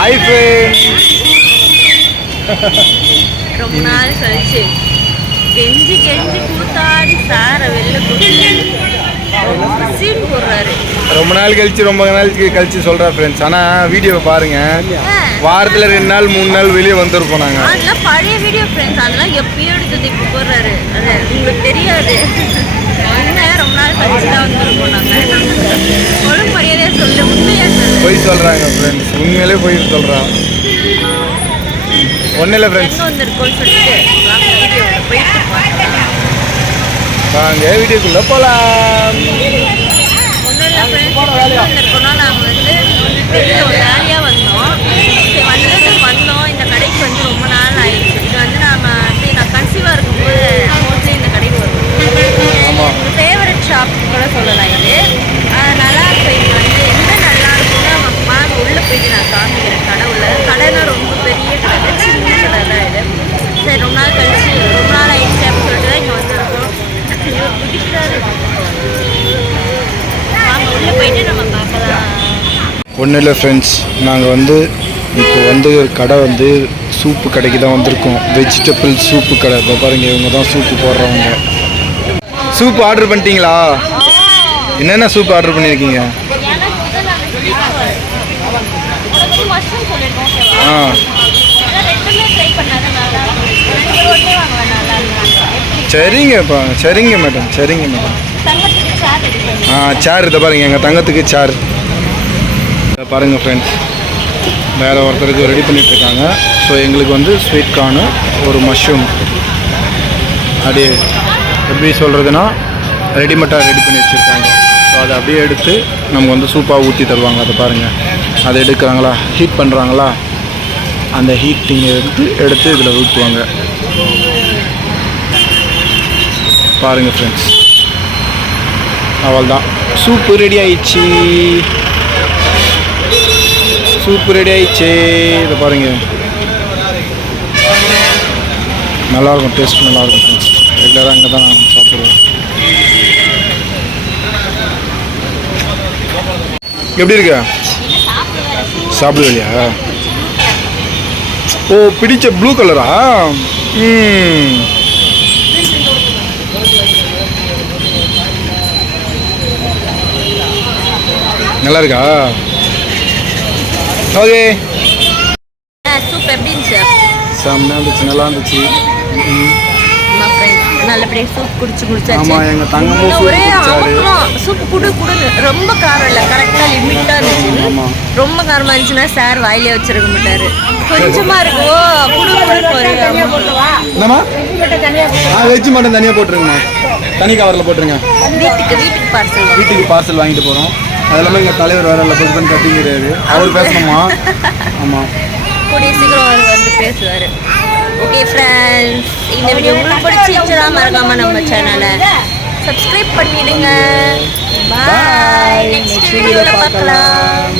Hi friends. ரொம்ப நாள் கழிச்சு கெஞ்சி கூத்தாடி சார வெளில சீன் போடுறாரு. ரொம்ப நாள் கழிச்சு சொல்கிறா ஃப்ரெண்ட்ஸ். ஆனால் வீடியோவை பாருங்கள். வாரத்தில் 2 நாள் 3 நாள் வெளியே வந்திருப்போம் நாங்கள். அதெல்லாம் பழைய வீடியோ ஃப்ரெண்ட்ஸ். அதெல்லாம் எப்பயும் எடுத்தது இப்போ போடுறாரு. அது உங்களுக்கு தெரியாது. ரொம்ப நாள் கழிச்சு தான் வந்திருப்போம் நாங்கள். ஒழுங்கு மரியாதையாக சொல்லு. உண்மையாக சொல்லு. போய் சொல்கிறாங்க ஃப்ரெண்ட்ஸ். உண்மையிலே போய் சொல்கிறான். ஒன்றும் இல்லை ஃப்ரெண்ட்ஸ். எங்கே வந்திருக்கோன்னு சொல்லிட்டு வீடியோவில் போயிட்டு வாங்க வீடியோக்குள்ளே போகலாம். ஒன்றும் இல்லை ஃப்ரெண்ட்ஸ். வந்திருக்கோன்னா நாங்கள் பெரிய ஒரு வேலையாக வந்தோம். வந்தோம். இந்த கடைக்கு ரொம்ப நாள் ஆயிடுச்சு. இது நான் கன்சீவாக இருக்கும்போது மோஸ்ட்லி இந்த கடைக்கு வருவோம். எங்கள் ஃபேவரட் ஷாப் கூட சொல்லலாம். இது நல்லா இருக்கும். இங்கே எந்த நல்லா இருக்குன்னு வாங்க உள்ளே போயிட்டு நான் காமிக்கிறேன். கடைனா ரொம்ப பெரிய கடை, சின்ன கடை தான் இது. சரி, ரொம்ப நாள் கழிச்சு ரொம்ப நாள் ஆயிடுச்சு அப்படின்னு சொல்லிட்டு தான் இங்கே வந்திருக்கோம். பிடிக்கிறாரு. வாங்க உள்ளே போயிட்டு நம்ம பார்க்கலாம். ஒன்றும் இல்லை ஃப்ரெண்ட்ஸ். நாங்கள் இப்போ கடை சூப்பு கடைக்கு தான் வந்திருக்கோம். வெஜிடபிள் சூப்பு கடை. இப்போ பாருங்கள், இவங்க தான் சூப்பு போடுறவங்க. சூப்பு ஆர்டர் பண்ணிட்டீங்களா? என்னென்ன சூப் ஆர்டர் பண்ணியிருக்கீங்க? ஆ, சரிங்கப்பா. சரிங்க மேடம். சேர் இதை பாருங்கள், எங்கள் தங்கத்துக்கு சேர் பாருங்கள் ஃப்ரெண்ட்ஸ். வேறு ஒருத்தருக்கு ரெடி பண்ணிகிட்ருக்காங்க. ஸோ எங்களுக்கு ஸ்வீட் கார்னு ஒரு மஷ்ரூம் அப்படியே எப்படி சொல்கிறதுனா ரெடிமேட்டாக ரெடி பண்ணி வச்சுருக்காங்க. ஸோ அதை அப்படியே எடுத்து நமக்கு சூப்பாக ஊற்றி தருவாங்க. அதை பாருங்கள், அதை எடுக்கிறாங்களா, ஹீட் பண்ணுறாங்களா, அந்த ஹீட்டிங்கை எடுத்து இதில் ஊற்றுவாங்க. பாருங்கள் ஃப்ரெண்ட்ஸ், அவ்வளோதான். சூப்பு ரெடி ஆயிடுச்சு. இதை பாருங்கள், நல்லாயிருக்கும். டேஸ்ட் நல்லாயிருக்கும் ஃப்ரெண்ட்ஸ். ரெகுலராக அங்கே தான் நான் சாப்பிடுவேன். எப்படி இருக்கா? சாப்பிடுவியா? ஓ, பிடிச்ச ப்ளூ கலரா? நல்லா இருக்கா? ஓகே. சூப் எப்படி இருந்துச்சு? செம்மையாக இருந்துச்சு. நல்லா இருந்துச்சு. நல்லபடியாக சூப் குடிச்சாச்சு. ஆமாம், எங்கள் தங்கமும் ஒரே அவங்களும் சூப்பு குடுன்னு ரொம்ப காரம் இல்லை, கரெக்டாக லிமிட்டாக இருந்துச்சு. ஆமாம், ரொம்ப காரமாக இருந்துச்சுன்னா சார் வாயிலே வச்சிருக்க மாட்டார். கொஞ்சமாக இருக்கோ என்னம்மா? வெஜ்ஜு மட்டும் தனியாக போட்டுருங்கம்மா. தனி கவரில் போட்டுருங்க. வீட்டுக்கு பார்சல் வாங்கிட்டு போகிறோம். அது இல்லாமல் எங்கள் தலைவர் வேறு இல்லை, புதுப்பன் கட்டிங்கிறாரு. அவர் பேசணுமா? ஆமாம், கூடிய சீக்கிரம் அவர் பேசுவார். ஓகே ஃப்ரெண்ட்ஸ், இந்த வீடியோ உங்களுக்கு பிடிச்சிருந்துச்சுன்னா மறக்காமல் நம்ம சேனலை சப்ஸ்கிரைப் பண்ணிவிடுங்க. பாய். நெக்ஸ்ட் வீடியோவில் பார்க்கலாம்.